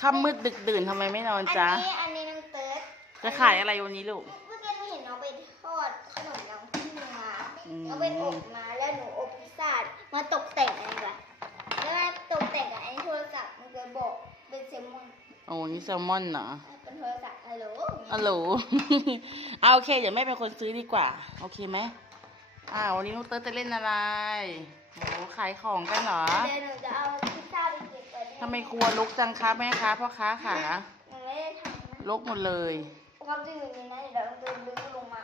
ค่ำมืดดึกดื่นทำไมไม่นอนอันจ๊ะนี้อันนี้น้องเติร์ดจะขายอะไรวันนี้ลูก เมื่อกี้หนูเห็นน้องไปทอดขนมน้องพึ่งมาอืมน้องไปอบมาแล้วหนูอบพิซซ่ามาตกแต่งอันนี้แบบแล้วมาตกแต่งกับอันนี้โทรศัพท์มันเคยบอกเป็นเซลมอนโอ้นี่แซลมอนเหรอเป็นโทรศัพท์ฮัลโหลอัลโหล เอาโอเค เดี๋ยวแม่เป็นคนซื้อดีกว่า โอเคไหมอ่าวันนี้น้องเติร์ดจะเล่นอะไรโอ้ขายของกันเหรอ เดี๋ยวหนูจะเอาำไมครัวรกจังคะแม่คะพ่อค้าขาหนูไม่ได้ทำนะรกหมดเลย ความจริงอยู่ในนั้นเดี๋ยวเราจะดึงลงมา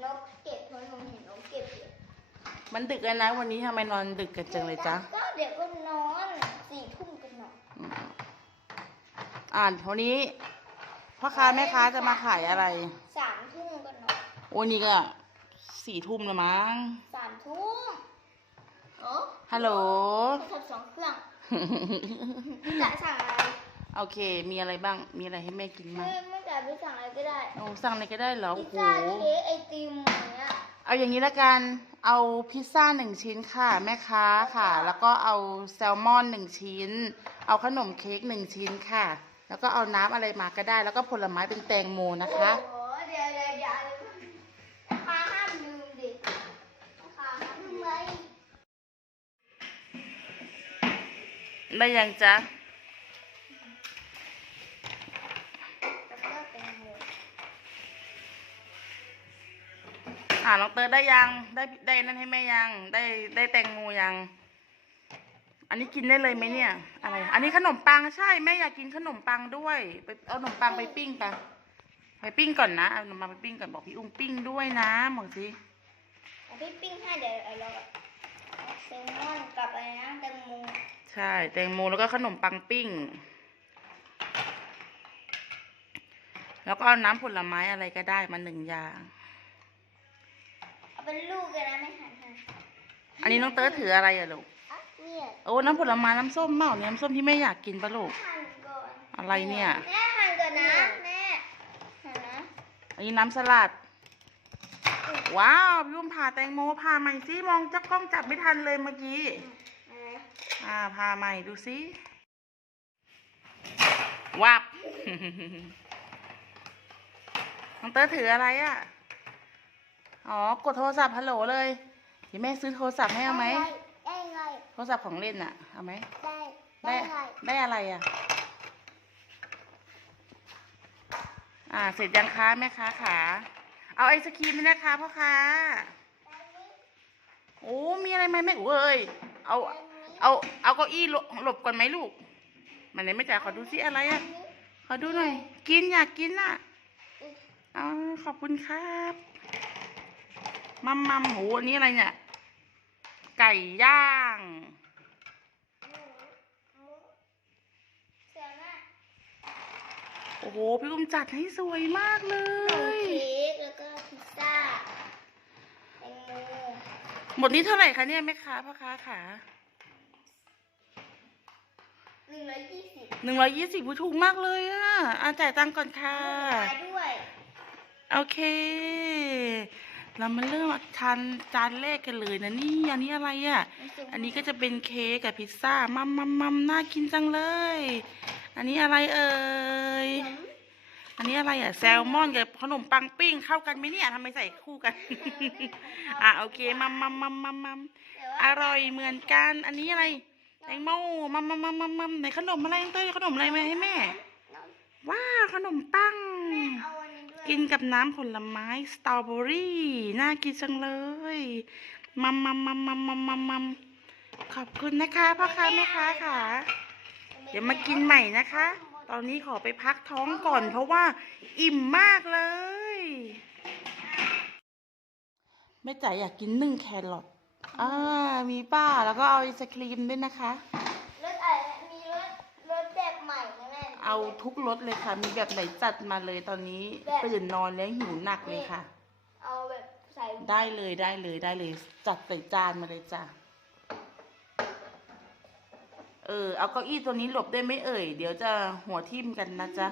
แล้วเก็บเพราะหนูเห็นน้องเก็บอยู่มันดึกแล้วนะวันนี้ทำไมนอนดึกกันจังเลยจ๊ะก็เดี๋ยวก็นอนสี่ทุ่มกันนอนอืมอ่านวันนี้พ่อค้าแม่ค้าจะมาขายอะไรสามทุ่มกันนอนโอ้นี่ก็สี่ทุ่มแล้วมั้งสามทุ่มโอ้ฮัลโหล โทรศัพท์สองเครื่อง จะสั่งอะไรโอเค มีอะไรบ้าง มีอะไรให้แม่กินบ้างไม่ไม่จ่ายไปสั่งอะไรก็ได้โอ้สั่งอะไรก็ได้เหรอพิโอ้ซโหซ่าเค้กไอติมอย่างเงี้ยเอาอย่างนี้ละกัน เอาพิซซ่าหนึ่งชิ้นค่ะแม่ค้าค่ะ แล้วก็เอาแซลมอนหนึ่งชิ้น เอาขนมเค้กหนึ่งชิ้นค่ะ แล้วก็เอาน้ำอะไรมาก็ได้ แล้วก็ผลไม้เป็นแตงโมนะคะ โอ้โหเดี๋ยวเดี๋ยวเดี๋ยวราคาห้ามลืมดิราคาห้ามลืมไหม ได้ยังจ๊ะหมูอ่าน้องเติร์ได้ยัง ได้ได้นั่นให้แม่ยัง ได้ได้แตงโมยัง อันนี้กินได้เลยไหมเนี่ย อะไร อันนี้ขนมปังใช่แม่อยากกินขนมปังด้วยไปเอาขนมปังไปปิ้งไปไปปิ้งก่อนนะเอาขนมปังไปปิ้งก่อนบอกพี่อุ้งปิ้งด้วยนะบอกสิเอาพี่ปิ้งให้เดี๋ยวเราเอาแซลมอน ใช่แตงโมแล้วก็ขนมปังปิ้ง แล้วก็เอาน้ำผลไม้อะไรก็ได้มาหนึ่งอย่าง เอาเป็นลูกเลยนะไม่หั่นหั่นอันนี้น้องเติร์ดถืออะไรอะลูกอะเนี่ยโอ้น้ำผลไม้น้ำส้มเปล่าเนี่ยน้ำส้มที่แม่อยากกินปะลูก หั่นก่อนอะไรเนี่ย แม่หั่นก่อนนะแม่หั่นนะอันนี้น้ำสลัด ว้าวพี่อุ้มผ่าแตงโมผ่าใหม่สิมองจับกล้องจับไม่ทันเลยเมื่อกี้ อืม อ่าผ่าใหม่ดูสิวับน้องเตอร์ถืออะไรอะ อ๋อ กดโทรศัพท์ฮัลโหลเลยเดี๋ยวแม่ซื้อโทรศัพท์ให้เอาไหม ได้ไงโทรศัพท์ของเล่นอะ เอาไหม ได้ได้ได้อะไรอะ อ่า เสร็จยังคะแม่ค้าขา เอาไอศครีมด้วยนะคะพ่อค้า โอ้ มีอะไรไหมแม่เอ้ย เอา เอาเอาเก้าอี้หลบหลบก่อนไหมลูก มันไหนไม่จ่ายขอดูซิอะไรอะ ขอดูหน่อย กินอยากกินอะอ๋อขอบคุณครับมัมมัมโหอันนี้อะไรเนี่ย ไก่ย่างเสียงอะโอ้โห พี่อุ้มจัดให้สวยมากเลขนมยเค้กแล้วก็พิซซ่าแตงโมหมดนี้เท่าไหร่คะเนี่ยแม่ค้าพ่อค้าขา หนึ่งร้อยยี่สิบหนึ่งร้อยยี่สิบถูกมากเลยอะอาจ่ายตังค์ก่อนค่ะมาด้วย โอเค เรามาเริ่มทานจานแรกกันเลยนะนี่อันนี้อะไรอะ อันนี้ก็จะเป็นเค้กกับพิซซ่า มัมมัมมัมน่ากินจังเลย อันนี้อะไรเอ่ย อันนี้อะไรอะแซลมอนกับขนมปังปิ้งเข้ากันไหมเนี่ยทำไมใส่คู่กัน อะโอเคมัมมัมมัมมัมมัมแต่ว่าอร่อยเหมือนกัน อันนี้อะไร แตงโมมัมมัมมัมมัมมัมไหนขนมอะไรน้องเต้ยขนมอะไรมาให้แม่ ว้าวขนมปังเอาอันนี้ด้วยกินกับน้ำผลไม้สตรอเบอรี่น่ากินจังเลยมัมมัมมัมมัมมัมมัมมัมขอบคุณนะคะพ่อค้าแม่ค้าค่ะ เดี๋ยวมากินใหม่นะคะ ตอนนี้ขอไปพักท้องก่อน เพราะว่าอิ่มมากเลยแม่จ๋าอยากกินนึ่งแครอท อ่ามีป้าแล้วก็เอาไอศครีมด้วยนะคะ รถอะไรมีรถรถแบบใหม่นะแม่ เอาทุกรสเลยค่ะ มีแบบไหนจัดมาเลยตอนนี้ตื่นนอนแล้วหิวหนักเลยค่ะ เอาแบบใส่ได้เลยได้เลยได้เลย จัดใส่จานมาเลยจ้ะเออเอาเก้าอี้ตัวนี้หลบได้ไหมเอ่ย เดี๋ยวจะหัวทิ่มกันนะจ๊ะ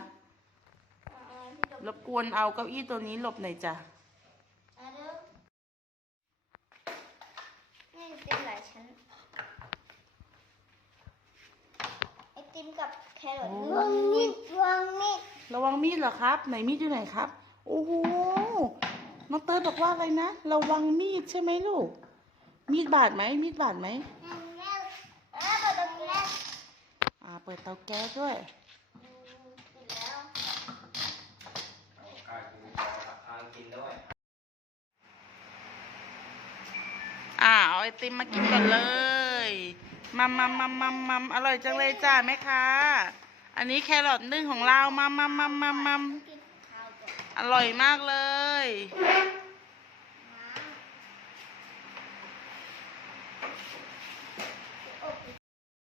เอาเอาที่ตกรบกวนเอาเก้าอี้ตัวนี้หลบหน่อยจ้ะ เอาเด้อ นี่เป็นหลายชั้นไอติมนกับแครอทโอ้วางมีดวางมีดระวังมีดเหรอครับ ไหนมีดอยู่ไหนครับ โอ้โห น้องเติร์ดบอกว่าอะไรนะ ระวังมีดใช่ไหมลูก มีดบาดไหม มีดบาดไหมแล้วแล้วก็ตรงนี้แล้วอ่า เปิดเตาแก๊สด้วย ปิดแล้วกายกินทางกินด้วย อ่าเอาไอติมมากินก่อนเลย มัมมัมมัมมัมมัมอร่อยจังเลยจ้าแม่ค้าอันนี้แครอทนึ่งของเรามัมมัมมัมมัมมัมกินข้าวก่อนอร่อยมากเลยอ